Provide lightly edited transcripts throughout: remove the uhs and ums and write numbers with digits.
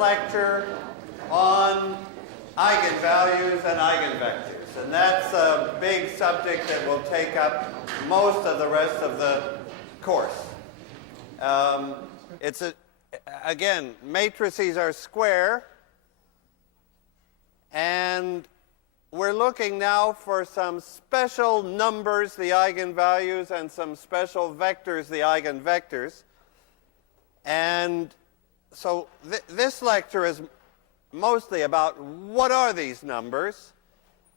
lecture on eigenvalues and eigenvectors. And that's a big subject that will take up most of the rest of the course. Again, matrices are square, and we're looking now for some special numbers, the eigenvalues, and some special vectors, the eigenvectors. And so this lecture is mostly about what are these numbers,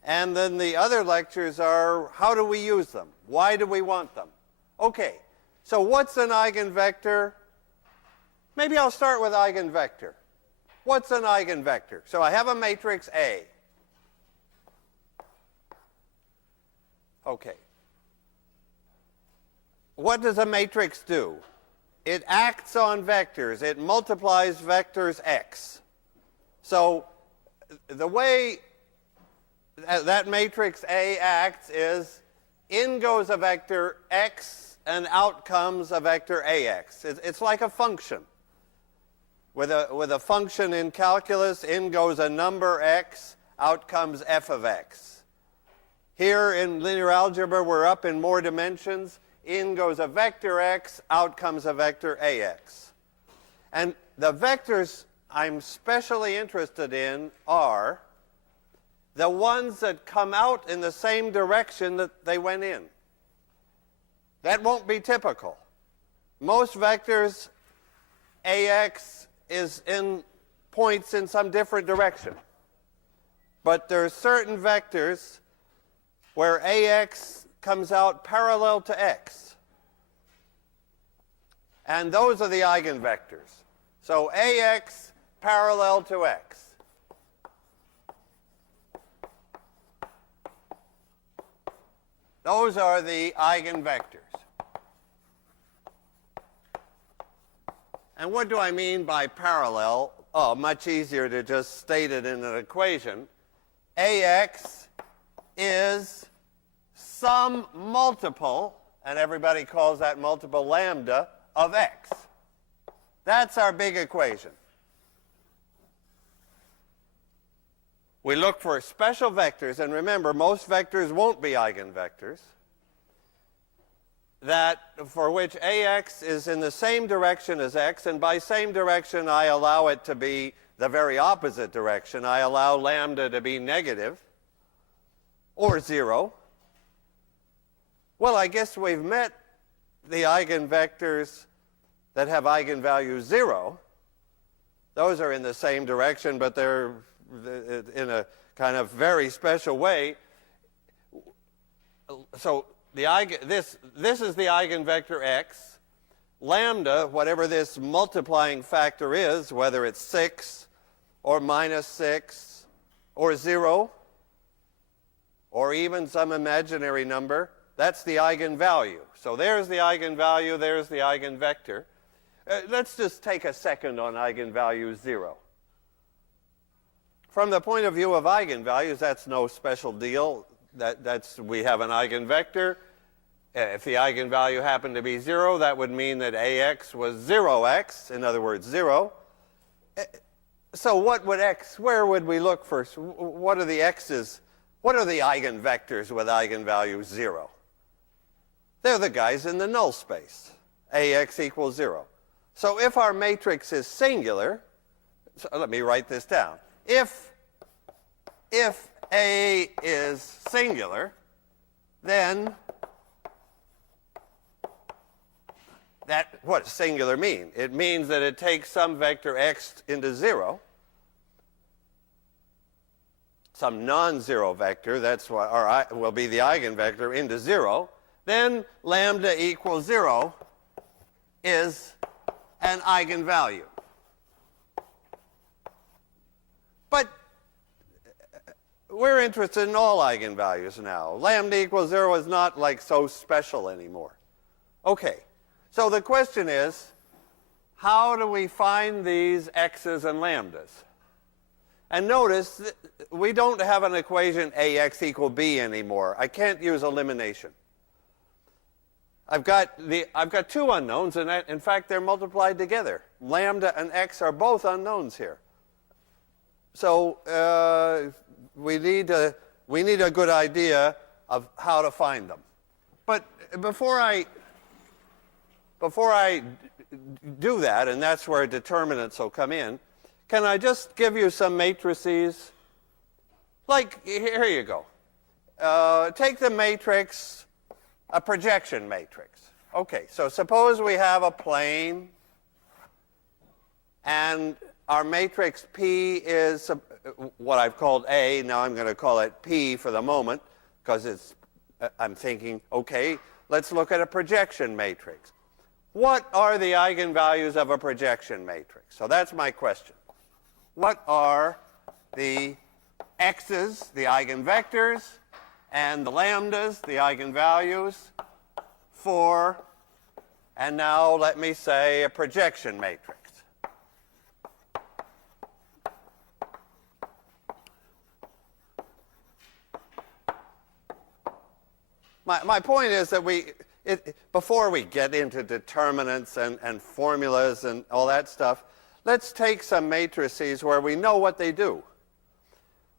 and then the other lectures are how do we use them? Why do we want them? Okay, so what's an eigenvector? Maybe I'll start with eigenvector. What's an eigenvector? So I have a matrix A. Okay. What does a matrix do? It acts on vectors. It multiplies vectors x. So the way that matrix A acts is in goes a vector x and out comes a vector ax. It's like a function. With a function in calculus, in goes a number x, out comes f of x. Here in linear algebra, we're up in more dimensions. In goes a vector x, out comes a vector ax. And the vectors I'm specially interested in are the ones that come out in the same direction that they went in. That won't be typical. Most vectors, ax points in some different direction. But there are certain vectors where ax comes out parallel to x. And those are the eigenvectors. So ax parallel to x. Those are the eigenvectors. And what do I mean by parallel? Oh, much easier to just state it in an equation. Ax is some multiple, and everybody calls that multiple lambda, of x. That's our big equation. We look for special vectors, and remember, most vectors won't be eigenvectors, that for which ax is in the same direction as x, and by same direction I allow it to be the very opposite direction. I allow lambda to be negative or 0. Well, I guess we've met the eigenvectors that have eigenvalue 0. Those are in the same direction, but they're in a kind of very special way. So this is the eigenvector x. Lambda, whatever this multiplying factor is, whether it's 6 or minus 6 or 0 or even some imaginary number, that's the eigenvalue. So there's the eigenvalue, there's the eigenvector. Let's just take a second on eigenvalue 0. From the point of view of eigenvalues, that's no special deal. We have an eigenvector. If the eigenvalue happened to be 0, that would mean that ax was 0x, in other words, 0. So where would we look first? What are the x's? What are the eigenvectors with eigenvalue 0? They're the guys in the null space. Ax equals 0. So if our matrix is singular, so let me write this down. If A is singular, then what does singular mean? It means that it takes some vector x into 0, some non-zero vector, that's what will be the eigenvector, into 0. Then lambda equals 0 is an eigenvalue. But we're interested in all eigenvalues now. Lambda equals 0 is not like so special anymore. Okay, so the question is, how do we find these x's and lambdas? And notice, we don't have an equation ax equal b anymore. I can't use elimination. I've got two unknowns, and in fact, they're multiplied together. Lambda and x are both unknowns here. we need a good idea of how to find them. But before I do that, and that's where determinants will come in, can I just give you some matrices? Like, here you go. Take the matrix, a projection matrix. Okay, so suppose we have a plane, and our matrix P is what I've called A. Now I'm going to call it P for the moment, because I'm thinking, okay, let's look at a projection matrix. What are the eigenvalues of a projection matrix? So that's my question. What are the x's, the eigenvectors, and the lambdas, the eigenvalues, for, and now let me say, a projection matrix? My point is that before we get into determinants and formulas and all that stuff, let's take some matrices where we know what they do.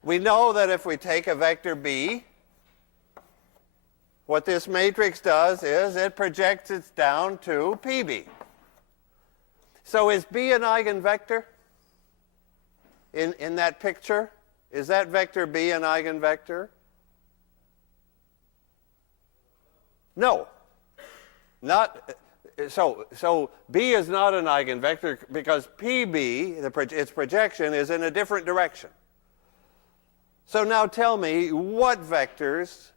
We know that if we take a vector B, what this matrix does is it projects it down to PB. So is B an eigenvector in that picture? Is that vector B an eigenvector? No. So B is not an eigenvector because PB, its projection, is in a different direction. So now tell me, what vectors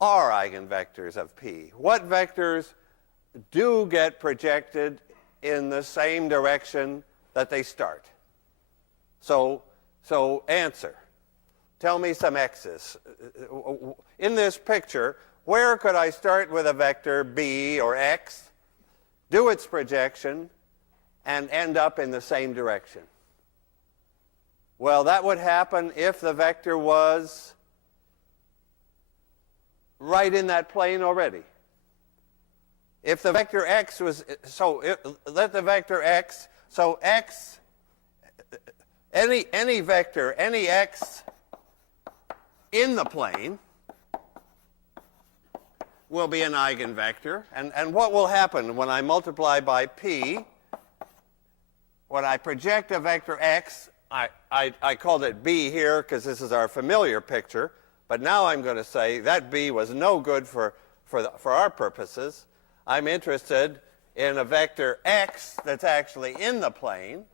are eigenvectors of P? What vectors do get projected in the same direction that they start? So answer. Tell me some x's. In this picture, where could I start with a vector B or x, do its projection, and end up in the same direction? Well, that would happen if the vector was right in that plane already. If the vector x was, let the vector x, so x, any vector, any x in the plane will be an eigenvector. And what will happen when I multiply by P, when I project a vector x, I called it B here because this is our familiar picture, but now I'm going to say that B was no good for our purposes. I'm interested in a vector x that's actually in the plane,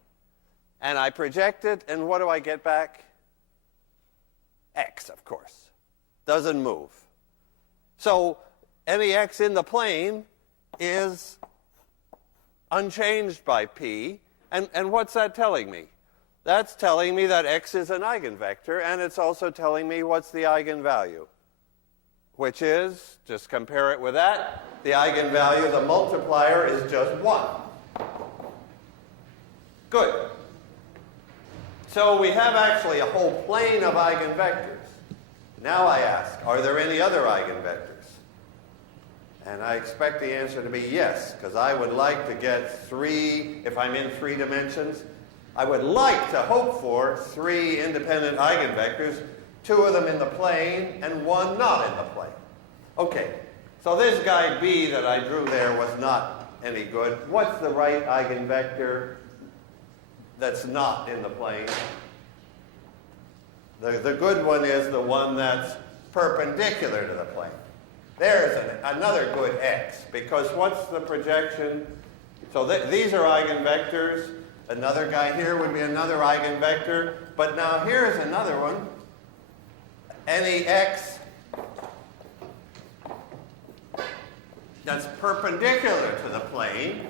and I project it, and what do I get back? X, of course. Doesn't move. So any x in the plane is unchanged by P, and what's that telling me? That's telling me that x is an eigenvector, and it's also telling me what's the eigenvalue, which is, just compare it with that, the eigenvalue, the multiplier, is just 1. Good. So we have actually a whole plane of eigenvectors. Now I ask, are there any other eigenvectors? And I expect the answer to be yes, because I would like to get 3, if I'm in 3 dimensions, I would like to hope for 3 independent eigenvectors, 2 of them in the plane and 1 not in the plane. Okay, so this guy B that I drew there was not any good. What's the right eigenvector that's not in the plane? The good one is the one that's perpendicular to the plane. There's another good x, because what's the projection? So these are eigenvectors. Another guy here would be another eigenvector. But now here's another one. Any x that's perpendicular to the plane.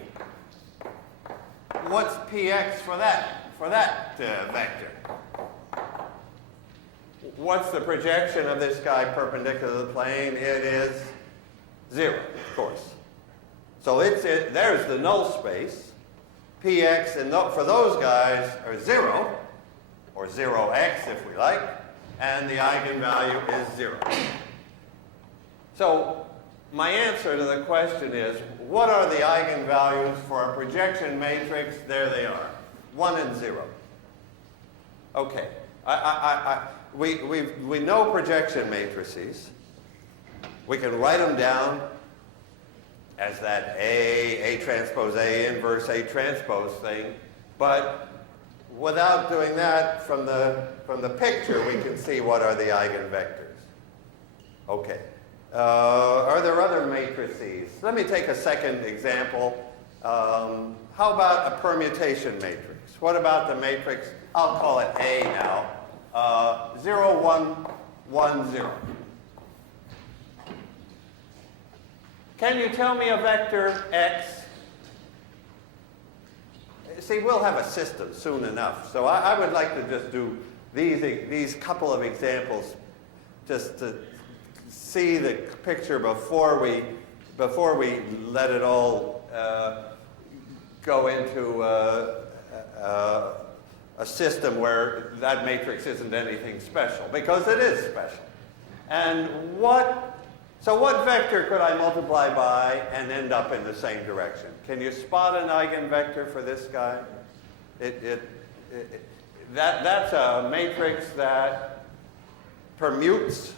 What's px for that vector? What's the projection of this guy perpendicular to the plane? It is 0, of course. So there's the null space. Px for those guys are 0, or 0x if we like, and the eigenvalue is 0. So my answer to the question is, what are the eigenvalues for a projection matrix? There they are, 1 and 0. Okay. We know projection matrices. We can write them down as that A transpose A inverse A transpose thing, but without doing that, from the picture, we can see what are the eigenvectors. Okay. Are there other matrices? Let me take a second example. How about a permutation matrix? What about the matrix, I'll call it A now, 0, 1, 1, 0. Can you tell me a vector x? See, we'll have a system soon enough, so I would like to just do these couple of examples just to see the picture before we let it all go into a system where that matrix isn't anything special, because it is special. And so what vector could I multiply by and end up in the same direction? Can you spot an eigenvector for this guy? That's a matrix that permutes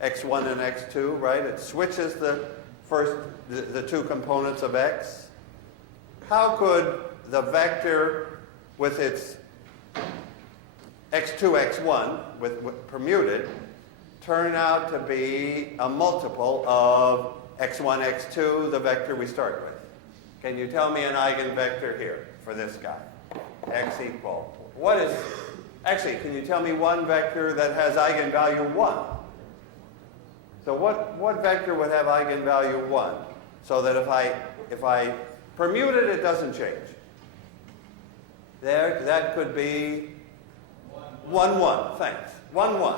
x1 and x2, right? It switches the two components of x. How could the vector with its x2, x1, with permuted, turn out to be a multiple of x1, x2, the vector we start with? Can you tell me an eigenvector here for this guy? X equal. Actually, can you tell me one vector that has eigenvalue 1? So what vector would have eigenvalue 1? So that if I permute it, it doesn't change. That could be 1, 1. Thanks. 1, 1.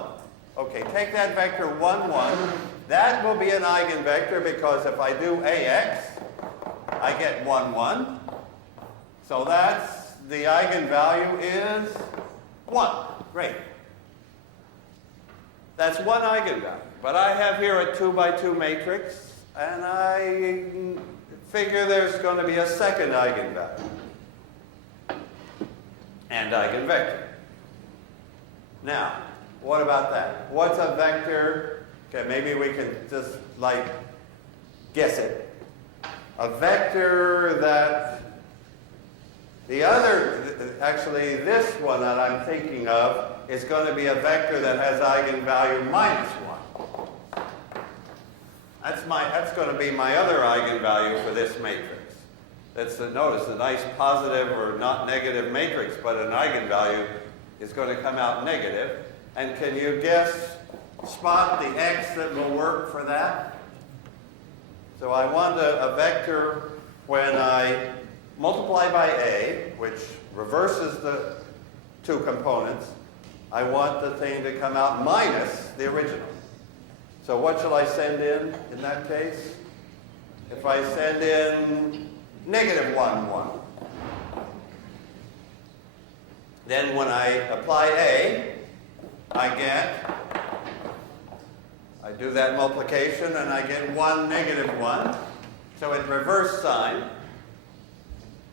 Okay, take that vector 1, 1. That will be an eigenvector because if I do AX, I get 1, 1. So that's the eigenvalue is 1. Great. That's one eigenvalue. But I have here a 2 by 2 matrix, and I figure there's going to be a second eigenvalue and eigenvector. Now, what about that? What's a vector? Okay, maybe we can just guess it. A vector that actually this one that I'm thinking of is going to be a vector that has eigenvalue minus 1. That's going to be my other eigenvalue for this matrix. Notice a nice positive or not negative matrix, but an eigenvalue is going to come out negative. And can you spot the x that will work for that? So I want a vector when I multiply by A, which reverses the two components, I want the thing to come out minus the original. So what shall I send in that case? If I send in negative 1, 1, then when I apply A, I do that multiplication and I get 1, negative 1. So it reverse sign.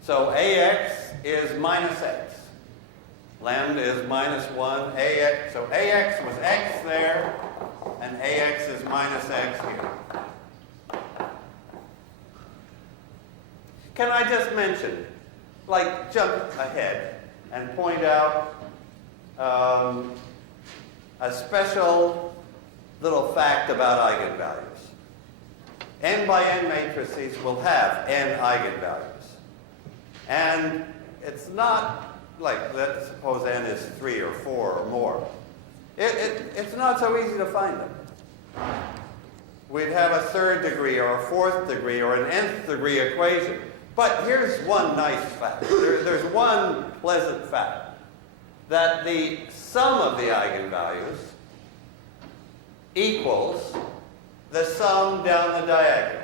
So AX is minus X. Lambda is minus 1. AX, so AX was X there, and AX is minus X here. Can I just mention, jump ahead and point out a special little fact about eigenvalues. N by N matrices will have N eigenvalues. And it's not let's suppose N is 3 or 4 or more. It's not so easy to find them. We'd have a 3rd degree or a 4th degree or an nth degree equation. But here's one nice fact. There's one pleasant fact. That the sum of the eigenvalues equals the sum down the diagonal.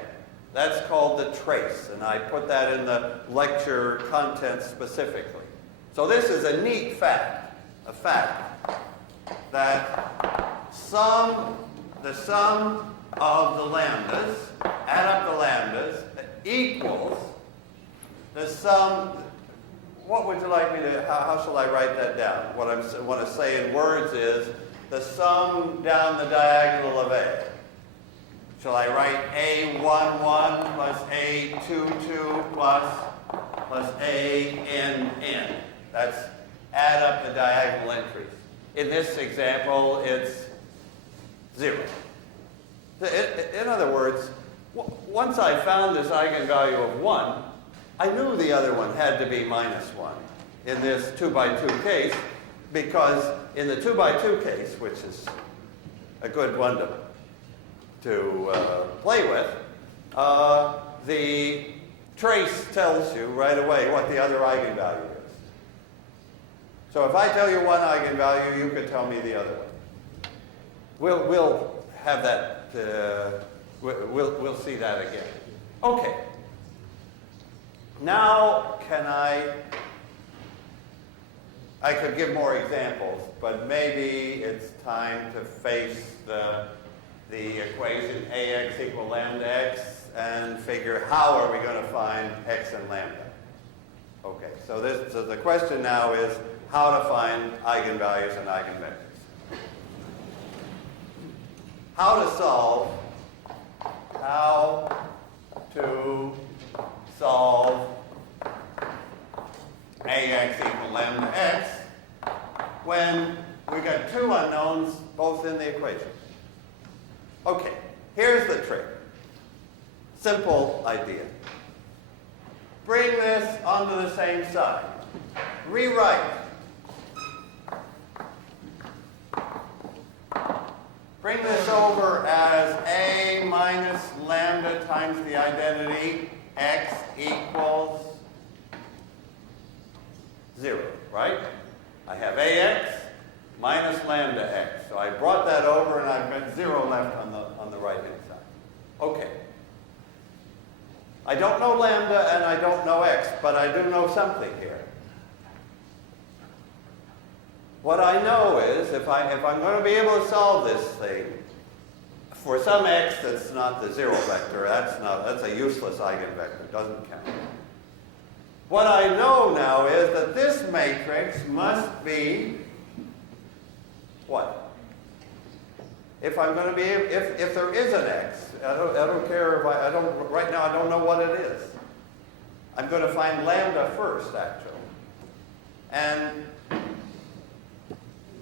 That's called the trace, and I put that in the lecture content specifically. So this is a neat fact, a fact that the sum of the lambdas, add up the lambdas, equals the sum what would you like me to, how shall I write that down? What I want to say in words is the sum down the diagonal of A. Shall I write A11 plus A22 plus ANN? That's add up the diagonal entries. In this example, it's 0. In other words, once I found this eigenvalue of 1, I knew the other one had to be minus 1 in this 2 by 2 case, because in the 2 by 2 case, which is a good one to play with, the trace tells you right away what the other eigenvalue is. So if I tell you one eigenvalue, you could tell me the other one. We'll have that, we'll see that again. Okay. Now I could give more examples, but maybe it's time to face the equation ax equal lambda x and figure how are we going to find x and lambda. Okay, so the question now is how to find eigenvalues and eigenvectors. How to solve ax equal lambda x when we've got two unknowns both in the equation. Okay, here's the trick. Simple idea. Bring this onto the same side. Rewrite. Bring this over as a minus lambda times the identity x equals 0, right? I have ax minus lambda x. So I brought that over and I've got 0 left on the right-hand side. Okay. I don't know lambda and I don't know x, but I do know something here. What I know is if I'm going to be able to solve this thing for some x that's not the 0 vector, that's a useless eigenvector, doesn't count. What I know now is that this matrix must be what? If I'm going to be if there is an x, I don't care if right now I don't know what it is. I'm going to find lambda first, actually.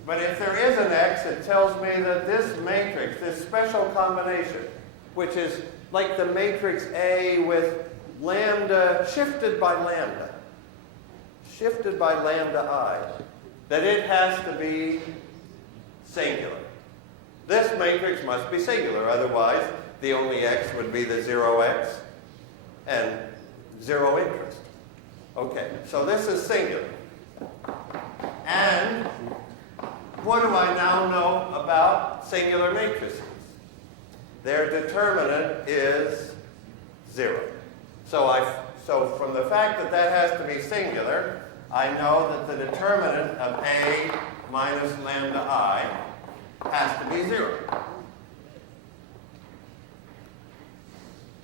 But if there is an x, it tells me that this matrix, this special combination, which is like the matrix A with lambda shifted by lambda I, that it has to be singular. This matrix must be singular, otherwise the only x would be the 0x and 0 interest. Okay, so this is singular. And what do I now know about singular matrices? Their determinant is 0. So from the fact that that has to be singular, I know that the determinant of A minus lambda I has to be 0.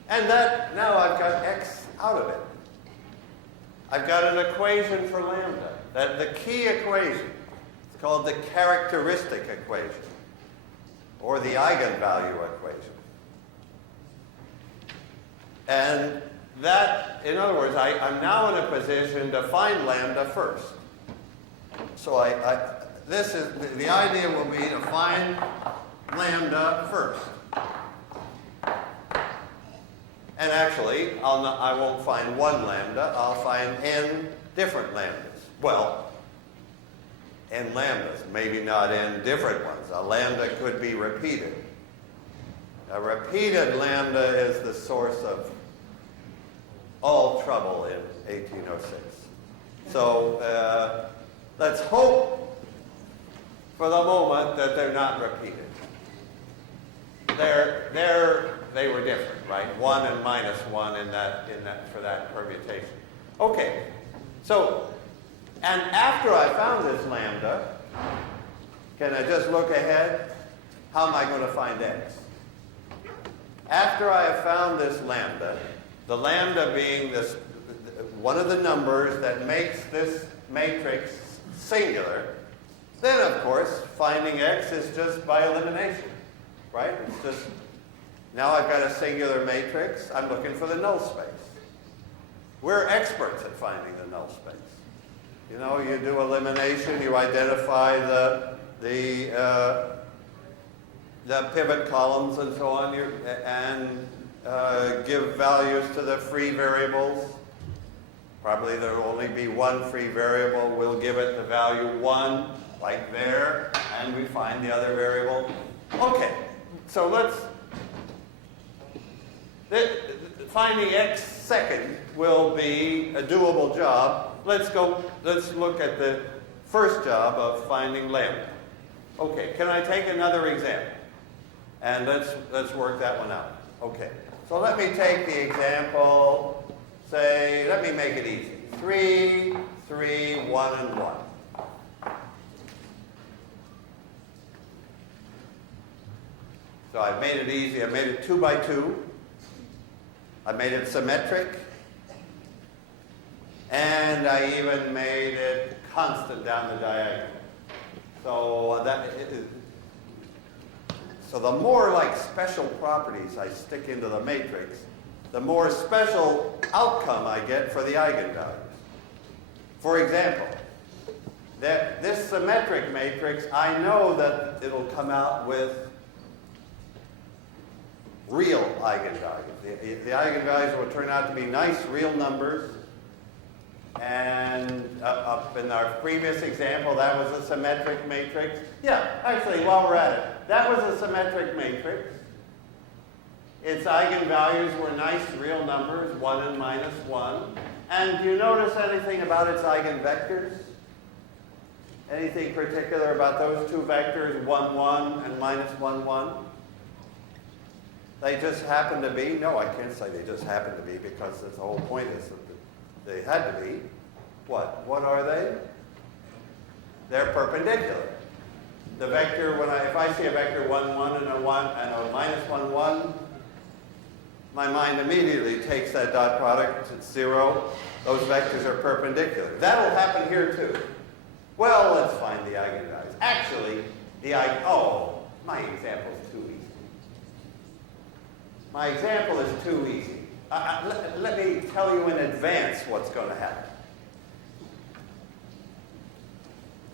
And that, now I've got x out of it. I've got an equation for lambda. The key equation. It's called the characteristic equation, or the eigenvalue equation. And that, in other words, I'm now in a position to find lambda first. So the idea will be to find lambda first. And actually, I won't find one lambda. I'll find n different lambdas. Well, n lambdas, maybe not n different ones. A lambda could be repeated. A repeated lambda is the source of all trouble in 1806. So let's hope for the moment that they're not repeated. They were different, right? 1 and minus 1 for that permutation. Okay, so, and after I found this lambda, can I just look ahead? How am I going to find x? After I have found this lambda, the lambda being this one of the numbers that makes this matrix singular, then of course finding x is just by elimination, right? It's just, now I've got a singular matrix, I'm looking for the null space. We're experts at finding the null space. You know, you do elimination, you identify the pivot columns and so on, and give values to the free variables. Probably there will only be one free variable. We'll give it the value 1, like there, and we find the other variable. Okay, so finding x second will be a doable job. Let's look at the first job of finding lambda. Okay, can I take another example? And let's work that one out. Okay, so let me take the example, say, let me make it easy. 3, 3, 1, and 1. So I've made it easy. I made it 2 by 2. I made it symmetric. And I even made it constant down the diagonal. So the more like special properties I stick into the matrix, the more special outcome I get for the eigenvalues. For example, that this symmetric matrix, I know that it'll come out with real eigenvalues. The eigenvalues will turn out to be nice real numbers. And up in our previous example, that was a symmetric matrix. Yeah, actually, while we're at it, that was a symmetric matrix. Its eigenvalues were nice real numbers, 1 and minus 1. And do you notice anything about its eigenvectors? Anything particular about those two vectors, 1, 1 and minus 1, 1? They just happen to be? No, I can't say they just happen to be, because the whole point is that they had to be. What? What are they? They're perpendicular. The vector, if I see a vector 1, 1 and a 1 and a minus 1, 1, my mind immediately takes that dot product, it's 0. Those vectors are perpendicular. That'll happen here too. Well, let's find the eigenvalues. Actually, my example is too easy. My example is too easy. Let me tell you in advance what's going to happen.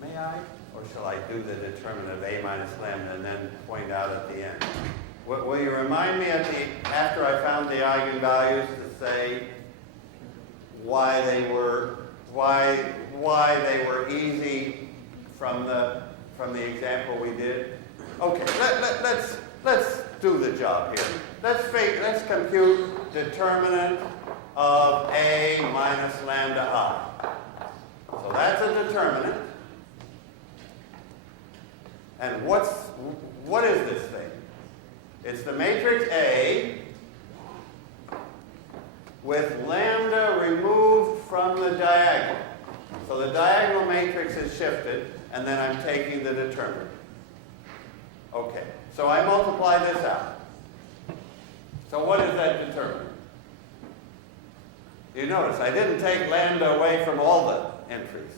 May I? Or shall I do the determinant of a minus lambda and then point out at the end? Will you remind me after I found the eigenvalues to say why they were easy from the example we did? Okay, let's do the job here. Let's compute determinant of a minus lambda I. So that's a determinant. And what is this thing? It's the matrix A with lambda removed from the diagonal. So the diagonal matrix is shifted, and then I'm taking the determinant. Okay, so I multiply this out. So what is that determinant? You notice I didn't take lambda away from all the entries.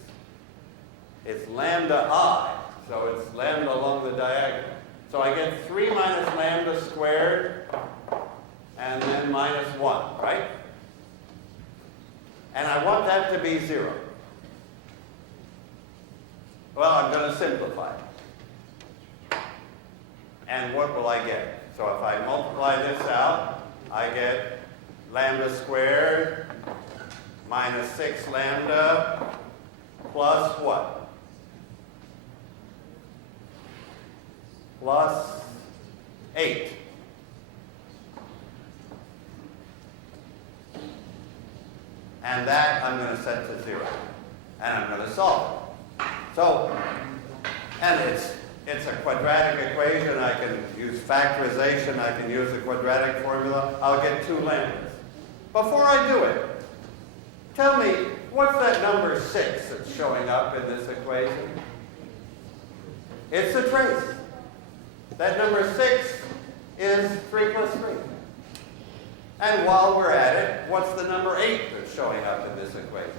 It's lambda I, so it's lambda along the diagonal. So I get 3 minus lambda squared, and then minus 1, right? And I want that to be 0. Well, I'm going to simplify it. And what will I get? So if I multiply this out, I get lambda squared minus 6 lambda plus what? Plus 8. And that I'm going to set to 0. And I'm going to solve it. So, and it's a quadratic equation. I can use factorization. I can use the quadratic formula. I'll get 2 lambdas. Before I do it, tell me, what's that number 6 that's showing up in this equation? It's the trace. That number 6 is 3 plus 3. And while we're at it, what's the number 8 that's showing up in this equation?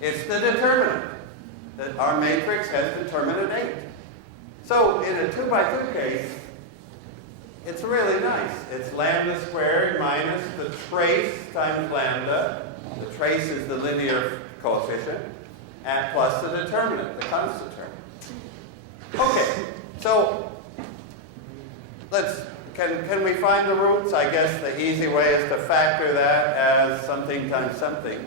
It's the determinant. That our matrix has determinant 8. So in a 2 by 2 case, it's really nice. It's lambda squared minus the trace times lambda. The trace is the linear coefficient, and plus the determinant, the constant term. Okay, so can we find the roots? I guess the easy way is to factor that as something times something.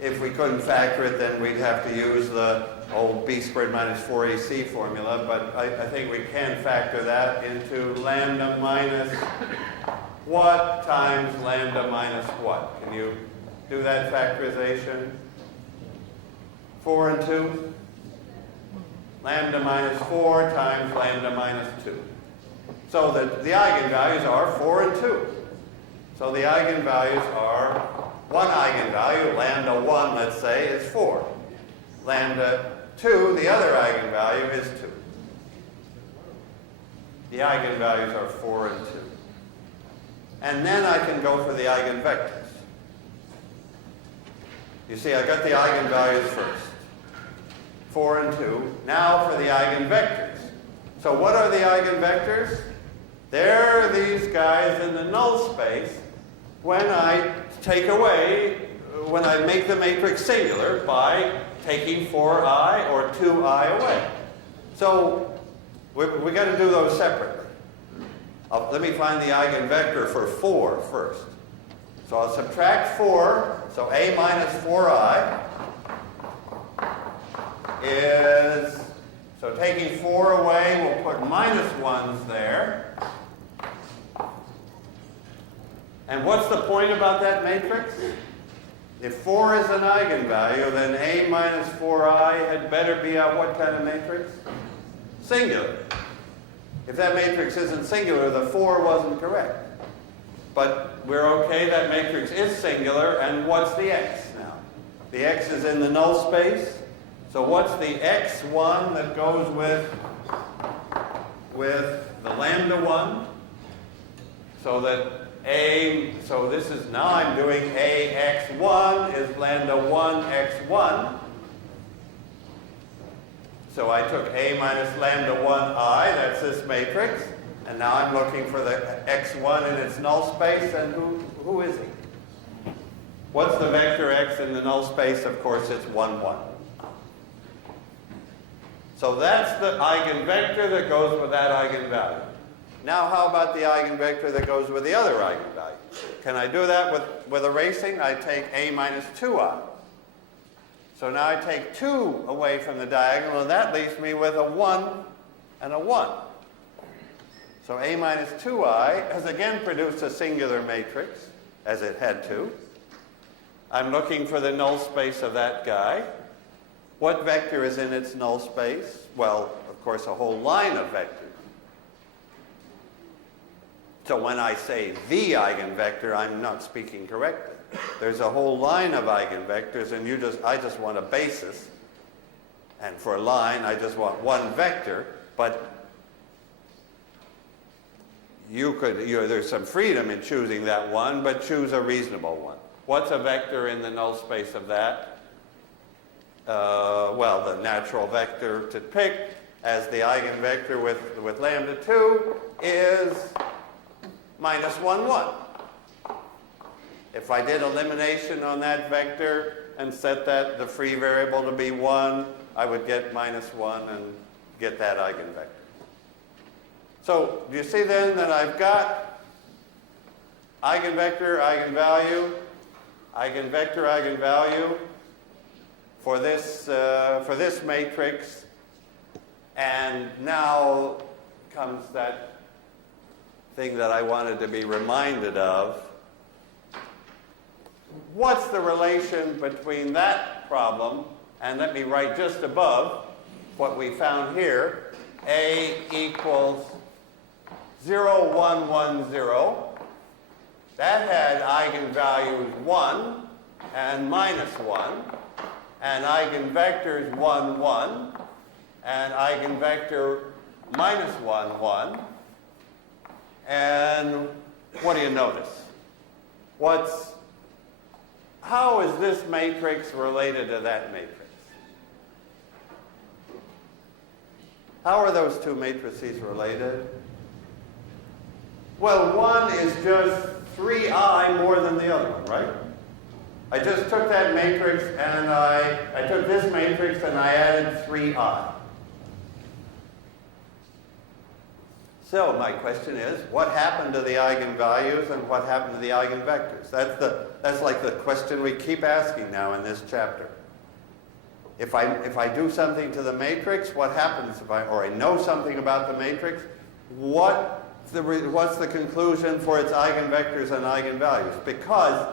If we couldn't factor it, then we'd have to use the old b squared minus 4ac formula, but I think we can factor that into lambda minus what times lambda minus what? Can you do that factorization? 4 and 2? Lambda minus 4 times lambda minus 2. So the eigenvalues are 4 and 2. So the eigenvalues are one eigenvalue, lambda 1, let's say, is 4. Lambda 2, the other eigenvalue, is 2. The eigenvalues are 4 and 2. And then I can go for the eigenvectors. You see, I got the eigenvalues first. 4 and 2. Now for the eigenvectors. So what are the eigenvectors? They're these guys in the null space when I when I make the matrix singular by taking 4i or 2i away. So we got to do those separately. Let me find the eigenvector for 4 first. So I'll subtract 4, so a minus 4i is, so taking 4 away, we'll put minus 1s there. And what's the point about that matrix? If 4 is an eigenvalue, then a minus 4i had better be a what kind of matrix? Singular. If that matrix isn't singular, the 4 wasn't correct. But we're okay, that matrix is singular, and what's the x now? The x is in the null space. So what's the x1 that goes with the lambda 1? So that so this is, now I'm doing ax1 is lambda 1 x1. So I took a minus lambda 1i, that's this matrix, and now I'm looking for the x1 in its null space, and who is he? What's the vector x in the null space? Of course, it's 1, 1. So that's the eigenvector that goes with that eigenvalue. Now how about the eigenvector that goes with the other eigenvalue? Can I do that with erasing? I take a minus 2i. So now I take 2 away from the diagonal, and that leaves me with a 1 and a 1. So a minus 2i has again produced a singular matrix, as it had to. I'm looking for the null space of that guy. What vector is in its null space? Well, of course, a whole line of vectors. So when I say the eigenvector, I'm not speaking correctly. There's a whole line of eigenvectors, and I just want a basis. And for a line, I just want one vector, but there's some freedom in choosing that one, but choose a reasonable one. What's a vector in the null space of that? Well, the natural vector to pick as the eigenvector with lambda 2 is minus 1, 1. If I did elimination on that vector and set the free variable to be 1, I would get minus 1 and get that eigenvector. So do you see then that I've got eigenvector, eigenvalue, eigenvector, eigenvalue for this matrix, and now comes that thing that I wanted to be reminded of. What's the relation between that problem and, let me write just above what we found here, a equals 0, 1, 1, 0. That had eigenvalues 1 and minus 1, and eigenvectors 1, 1, and eigenvector minus 1, 1. And what do you notice? How is this matrix related to that matrix? How are those two matrices related? Well, one is just 3i more than the other one, right? I just took that matrix and I took this matrix and I added 3i. So my question is, what happened to the eigenvalues and what happened to the eigenvectors? That's like the question we keep asking now in this chapter. If I do something to the matrix, what happens or I know something about the matrix, what's the conclusion for its eigenvectors and eigenvalues? Because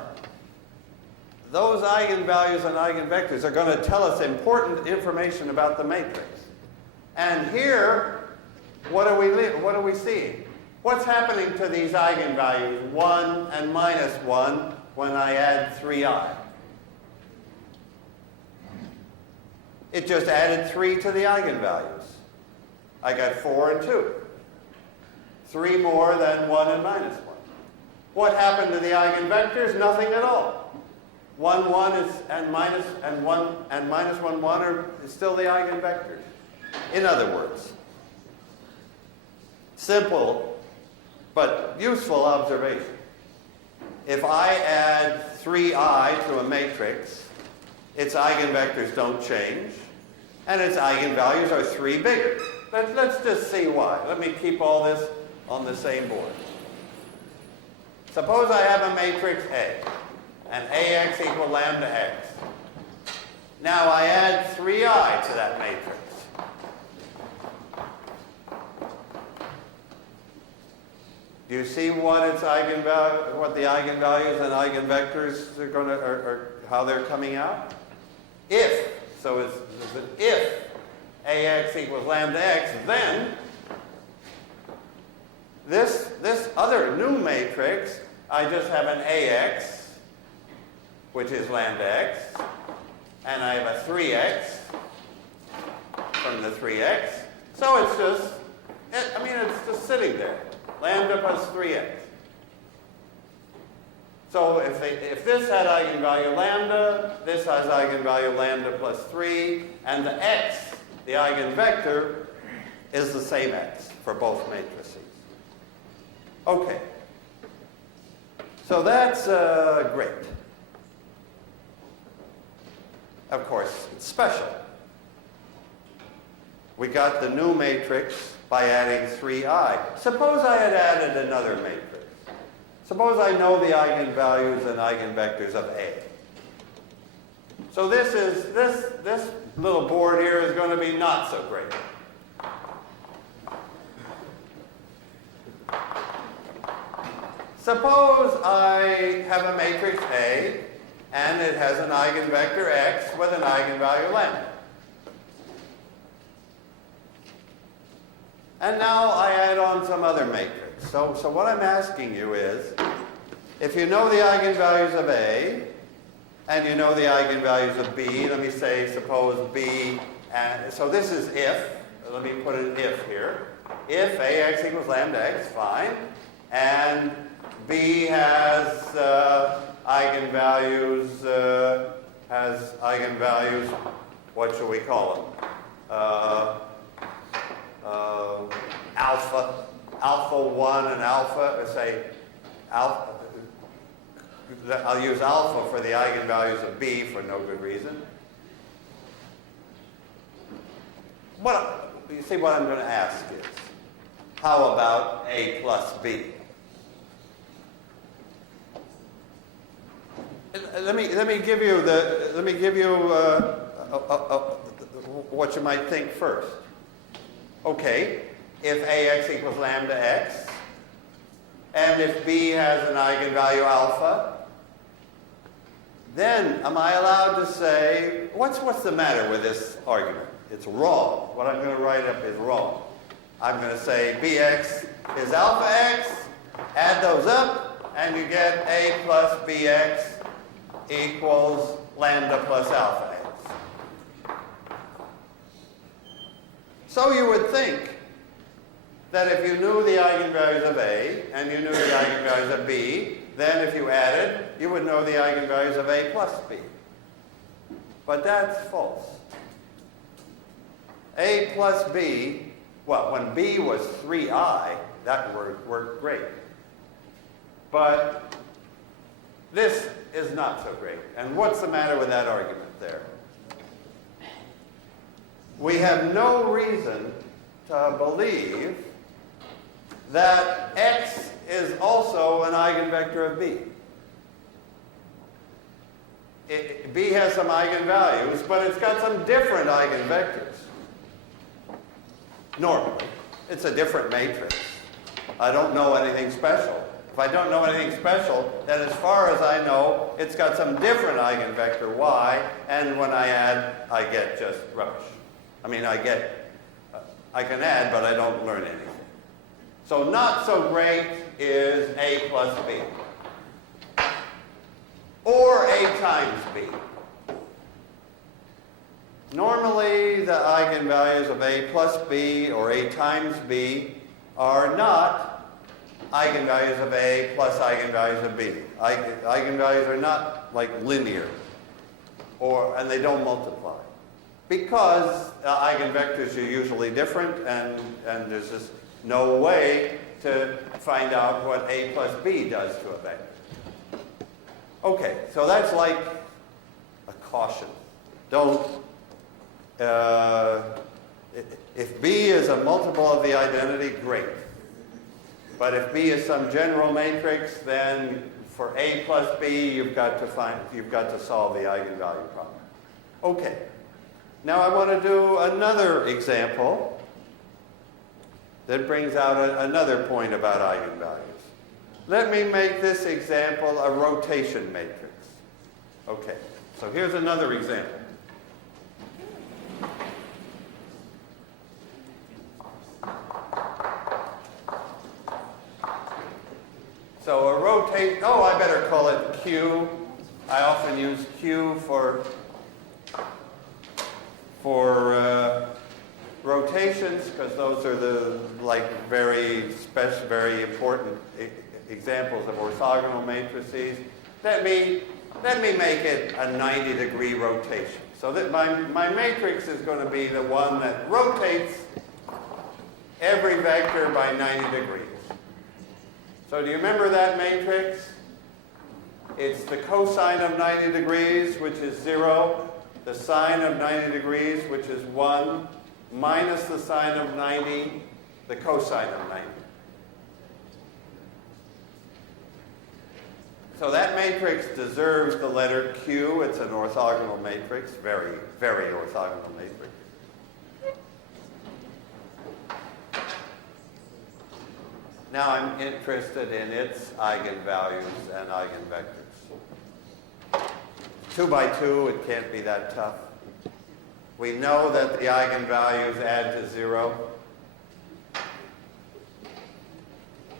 those eigenvalues and eigenvectors are going to tell us important information about the matrix. And here, what are we seeing? What's happening to these eigenvalues, 1 and minus 1, when I add 3i? It just added 3 to the eigenvalues. I got 4 and 2. 3 more than 1 and minus 1. What happened to the eigenvectors? Nothing at all. 1, 1 and minus 1, 1 are still the eigenvectors. In other words, simple but useful observation. If I add 3i to a matrix, its eigenvectors don't change, and its eigenvalues are 3 bigger. Let's just see why. Let me keep all this on the same board. Suppose I have a matrix A, and AX equal lambda x. Now I add 3i to that matrix. Do you see what its what the eigenvalues and eigenvectors are going to, or how they're coming out? If AX equals lambda x, then this other new matrix, I just have an AX, which is lambda x, and I have a 3x from the 3x. So it's just sitting there. Lambda plus 3x. So if this had eigenvalue lambda, this has eigenvalue lambda plus 3, and the x, the eigenvector, is the same x for both matrices. Okay. So that's great. Of course, it's special. We got the new matrix by adding 3i. Suppose I had added another matrix. Suppose I know the eigenvalues and eigenvectors of A. So this little board here is going to be not so great. Suppose I have a matrix A, and it has an eigenvector x with an eigenvalue lambda. And now I add on some other matrix. So what I'm asking you is, if you know the eigenvalues of A, and you know the eigenvalues of B, let me say, suppose B, and so this is if, let me put an if here. If AX equals lambda x, fine, and B has eigenvalues, what shall we call them? Alpha 1 and alpha, let's say alpha, I'll use alpha for the eigenvalues of B for no good reason. You see what I'm going to ask is, how about A plus B? Let me give you what you might think first. Okay, if AX equals lambda x, and if B has an eigenvalue alpha, then am I allowed to say, what's the matter with this argument? It's wrong. What I'm going to write up is wrong. I'm going to say BX is alpha x, add those up, and you get A plus BX equals lambda plus alpha x. So you would think that if you knew the eigenvalues of A and you knew the eigenvalues of B, then if you added, you would know the eigenvalues of A plus B. But that's false. A plus B, well, when B was 3i, that worked great. But this is not so great. And what's the matter with that argument there? We have no reason to believe that x is also an eigenvector of B. B has some eigenvalues, but it's got some different eigenvectors. Normally, it's a different matrix. I don't know anything special. If I don't know anything special, then as far as I know, it's got some different eigenvector y, and when I add, I get just rubbish. I mean, I can add, but I don't learn anything. So not so great is A plus B. Or A times B. Normally, the eigenvalues of A plus B or A times B are not eigenvalues of A plus eigenvalues of B. Eigenvalues are not like linear, and they don't multiply. Because eigenvectors are usually different, and there's just no way to find out what A plus B does to a vector. Okay, so that's like a caution. Don't, if B is a multiple of the identity, great. But if B is some general matrix, then for A plus B, you've got to solve the eigenvalue problem. Okay. Now I want to do another example that brings out another point about eigenvalues. Let me make this example a rotation matrix. Okay, so here's another example. So a rotate, I better call it Q. I often use Q for rotations, because those are the very special, very important examples of orthogonal matrices. Let me make it a 90-degree rotation. So that my matrix is going to be the one that rotates every vector by 90 degrees. So do you remember that matrix? It's the cosine of 90 degrees, which is 0, the sine of 90 degrees, which is 1, minus the sine of 90, the cosine of 90. So that matrix deserves the letter Q. It's an orthogonal matrix, very, very orthogonal matrix. Now I'm interested in its eigenvalues and eigenvectors. 2 by 2, it can't be that tough. We know that the eigenvalues add to 0.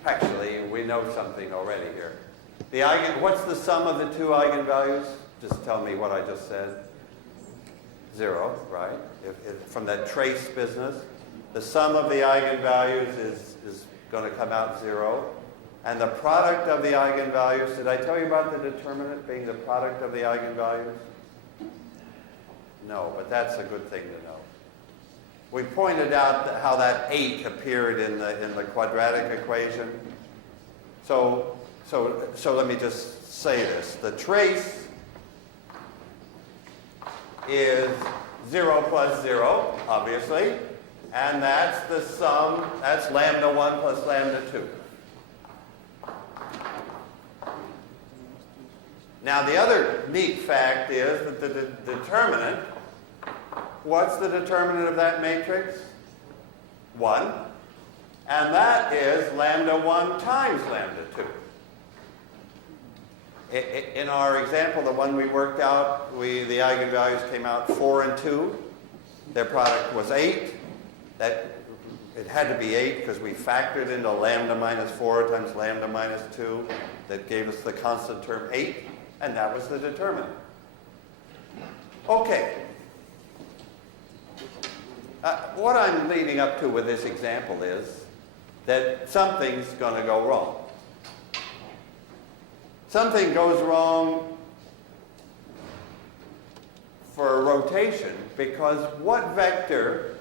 Actually, we know something already here. What's the sum of the two eigenvalues? Just tell me what I just said. 0, right? From that trace business, the sum of the eigenvalues is going to come out 0. And the product of the eigenvalues, did I tell you about the determinant being the product of the eigenvalues? No, but that's a good thing to know. We pointed out how that 8 appeared in the quadratic equation. So let me just say this. The trace is 0 plus 0, obviously, and that's the sum, that's lambda 1 plus lambda 2. Now the other neat fact is that the determinant, what's the determinant of that matrix? 1. And that is lambda 1 times lambda 2. In our example, the one we worked out, the eigenvalues came out 4 and 2. Their product was 8. It had to be 8 because we factored into lambda minus 4 times lambda minus 2. That gave us the constant term 8, and that was the determinant. Okay. What I'm leading up to with this example is that something's going to go wrong. Something goes wrong for a rotation because what vector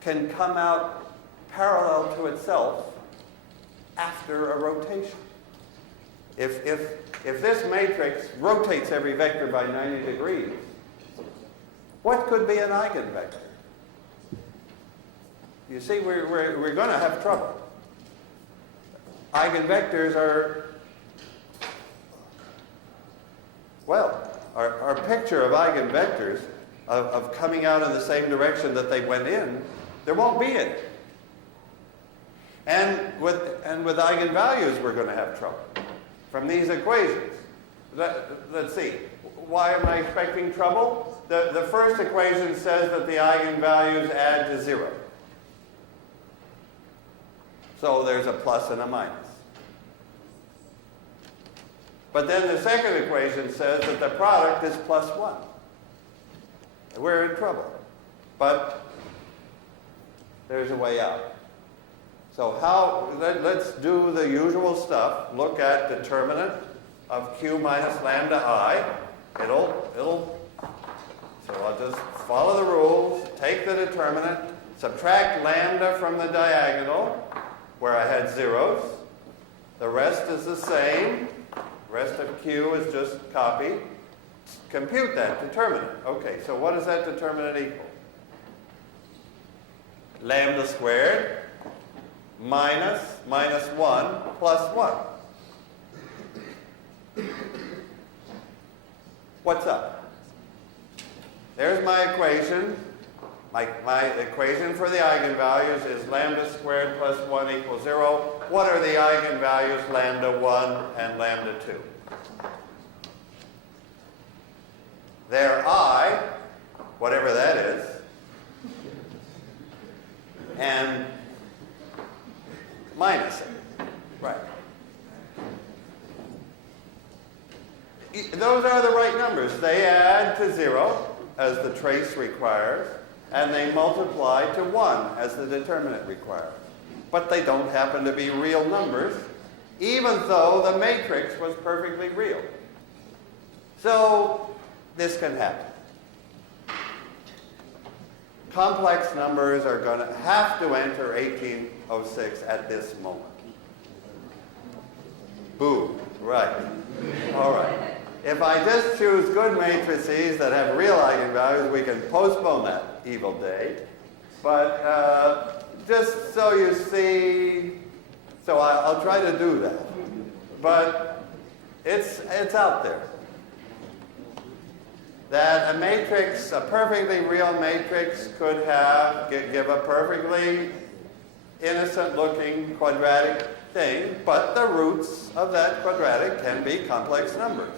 can come out parallel to itself after a rotation? If this matrix rotates every vector by 90 degrees, what could be an eigenvector? You see, we're going to have trouble. Eigenvectors are, well, our picture of eigenvectors, of coming out in the same direction that they went in, there won't be any. And with eigenvalues, we're going to have trouble. From these equations, let's see, why am I expecting trouble? The first equation says that the eigenvalues add to 0. So there's a plus and a minus. But then the second equation says that the product is plus 1. We're in trouble. But there's a way out. So let's do the usual stuff. Look at determinant of q minus lambda I. So I'll just follow the rules, take the determinant, subtract lambda from the diagonal, where I had zeros. The rest is the same. The rest of q is just copied. Compute that determinant. Okay, so what does that determinant equal? Lambda squared minus 1 plus 1. What's up? There's my equation. My equation for the eigenvalues is lambda squared plus 1 equals 0. What are the eigenvalues lambda 1 and lambda 2? They're I, whatever that is, and minus it. Right. Those are the right numbers. They add to 0, as the trace requires, and they multiply to 1, as the determinant requires. But they don't happen to be real numbers, even though the matrix was perfectly real. So this can happen. Complex numbers are going to have to enter 1806 at this moment. Boo. Right. All right. If I just choose good matrices that have real eigenvalues, we can postpone that evil day. But just so you see, so I'll try to do that. But it's out there. That a matrix, a perfectly real matrix, could give a perfectly innocent-looking quadratic thing, but the roots of that quadratic can be complex numbers.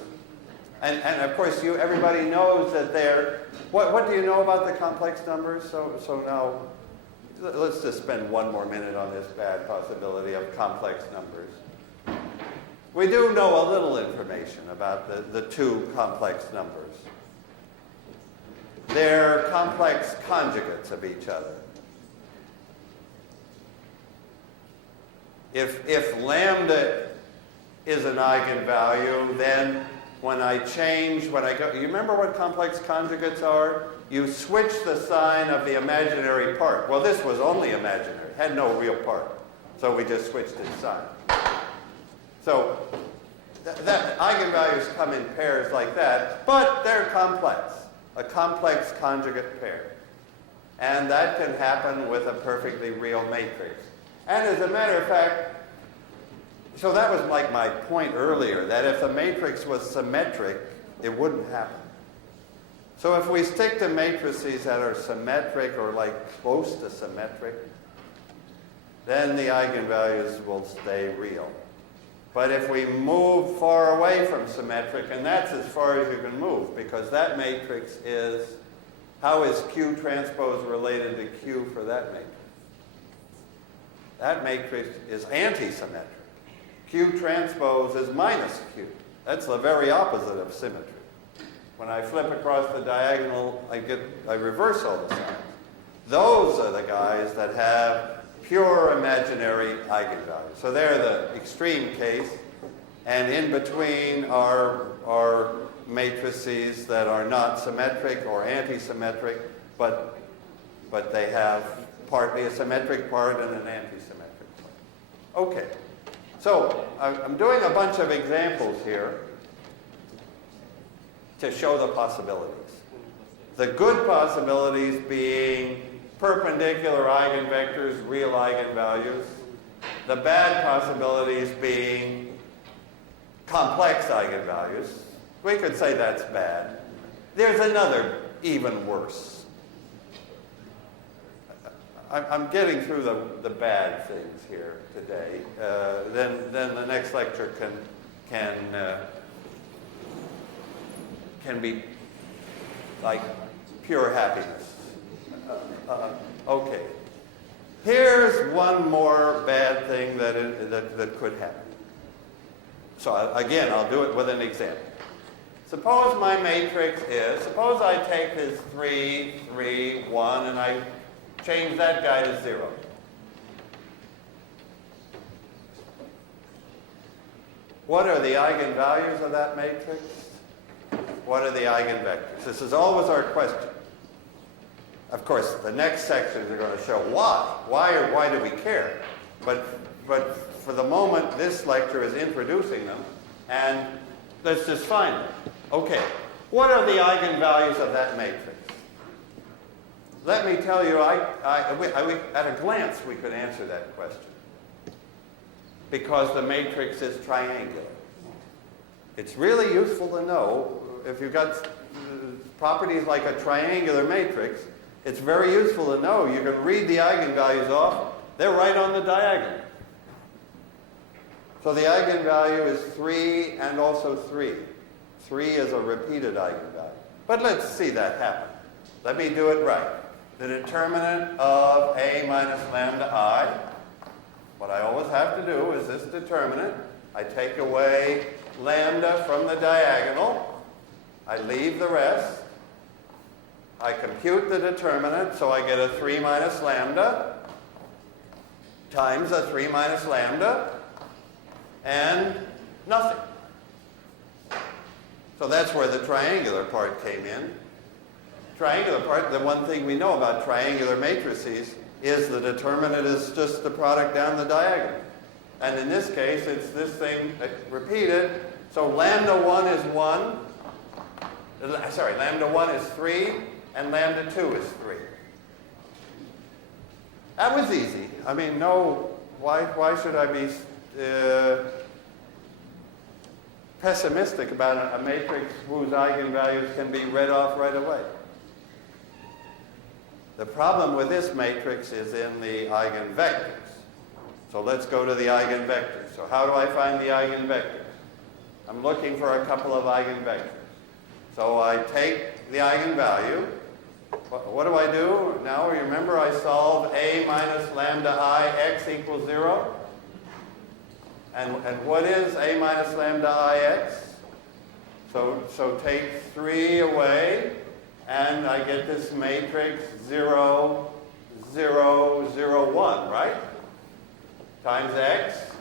And of course, everybody knows that they're. What do you know about the complex numbers? So now, let's just spend one more minute on this bad possibility of complex numbers. We do know a little information about the two complex numbers. They're complex conjugates of each other. If lambda is an eigenvalue, then when I go, you remember what complex conjugates are? You switch the sign of the imaginary part. Well, this was only imaginary, had no real part. So we just switched its sign. So that eigenvalues come in pairs like that, but they're complex. A complex conjugate pair. And that can happen with a perfectly real matrix. And as a matter of fact, so that was like my point earlier, that if the matrix was symmetric, it wouldn't happen. So if we stick to matrices that are symmetric or like close to symmetric, then the eigenvalues will stay real. But if we move far away from symmetric, and that's as far as you can move, because that matrix is, how is Q transpose related to Q for that matrix? That matrix is anti-symmetric. Q transpose is minus Q. That's the very opposite of symmetry. When I flip across the diagonal, I reverse all the signs. Those are the guys that have pure imaginary eigenvalues. So they're the extreme case, and in between are matrices that are not symmetric or anti-symmetric, but they have partly a symmetric part and an anti-symmetric part. Okay, so I'm doing a bunch of examples here to show the possibilities. The good possibilities being perpendicular eigenvectors, real eigenvalues. The bad possibilities being complex eigenvalues. We could say that's bad. There's another even worse. I'm getting through the bad things here today. Then the next lecture can be like pure happiness. Okay. Here's one more bad thing that could happen. So again, I'll do it with an example. Suppose my matrix is, suppose I take this 3, 3, 1, and I change that guy to 0. What are the eigenvalues of that matrix? What are the eigenvectors? This is always our question. Of course, the next sections are going to show why. Why do we care? But for the moment, this lecture is introducing them, and let's just find them. Okay, what are the eigenvalues of that matrix? Let me tell you, at a glance, we could answer that question. Because the matrix is triangular. It's really useful to know, if you've got properties like a triangular matrix, it's very useful to know you can read the eigenvalues off. They're right on the diagonal. So the eigenvalue is 3 and also 3. 3 is a repeated eigenvalue. But let's see that happen. Let me do it right. The determinant of A minus lambda I, what I always have to do is this determinant. I take away lambda from the diagonal. I leave the rest. I compute the determinant, so I get a 3 minus lambda times a 3 minus lambda, and nothing. So that's where the triangular part came in. Triangular part, the one thing we know about triangular matrices is the determinant is just the product down the diagonal. And in this case, it's this thing repeated. So lambda 1 is 1. Sorry, lambda 1 is 3, and lambda 2 is 3. That was easy. I mean, no, why should I be pessimistic about a matrix whose eigenvalues can be read off right away? The problem with this matrix is in the eigenvectors. So let's go to the eigenvectors. So how do I find the eigenvectors? I'm looking for a couple of eigenvectors. So I take the eigenvalue. What do I do? Now remember I solve A minus lambda I x equals 0. And what is A minus lambda I x? So take 3 away, and I get this matrix 0, 0, 0, 1, right? Times x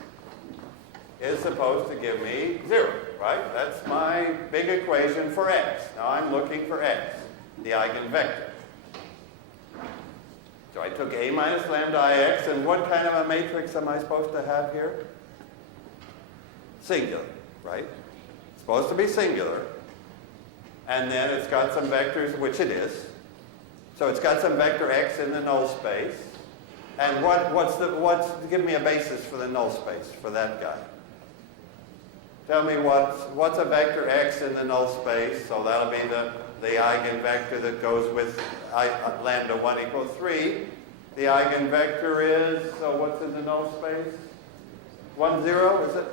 is supposed to give me 0, right? That's my big equation for x. Now I'm looking for x, the eigenvector. So I took A minus lambda ix, and what kind of a matrix am I supposed to have here? Singular, right? It's supposed to be singular. And then it's got some vectors, which it is. So it's got some vector x in the null space. And give me a basis for the null space for that guy. Tell me what's a vector x in the null space. So that'll be the eigenvector that goes with lambda 1 equals 3. The eigenvector is, so what's in the null space? 1, 0, is it?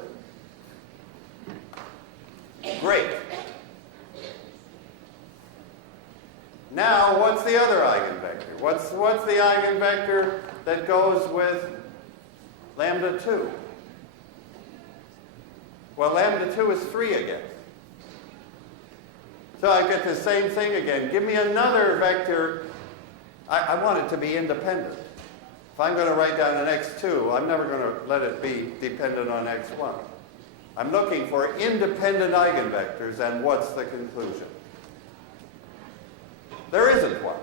Great. Now, what's the other eigenvector? What's the eigenvector that goes with lambda 2? Well, lambda 2 is 3 again. So I get the same thing again. Give me another vector. I want it to be independent. if I'm going to write down an x2, I'm never going to let it be dependent on x1. I'm looking for independent eigenvectors, and what's the conclusion? There isn't one.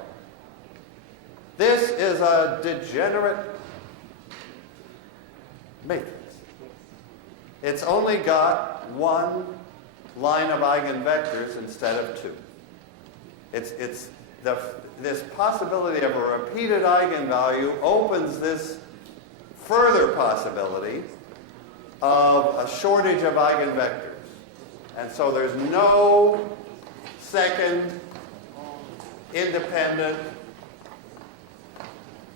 This is a degenerate matrix. It's only got one line of eigenvectors instead of two. This possibility of a repeated eigenvalue opens this further possibility of a shortage of eigenvectors. And so there's no second independent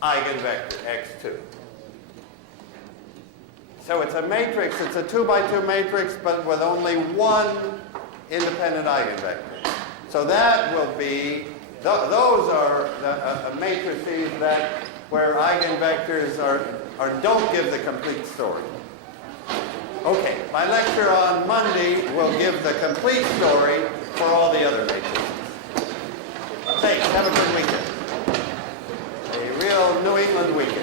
eigenvector, x2. So it's a matrix, it's a 2 by 2 matrix, but with only one independent eigenvector. So that will be, those are matrices where eigenvectors don't give the complete story. Okay, my lecture on Monday will give the complete story for all the other matrices. Thanks, have a good weekend. A real New England weekend.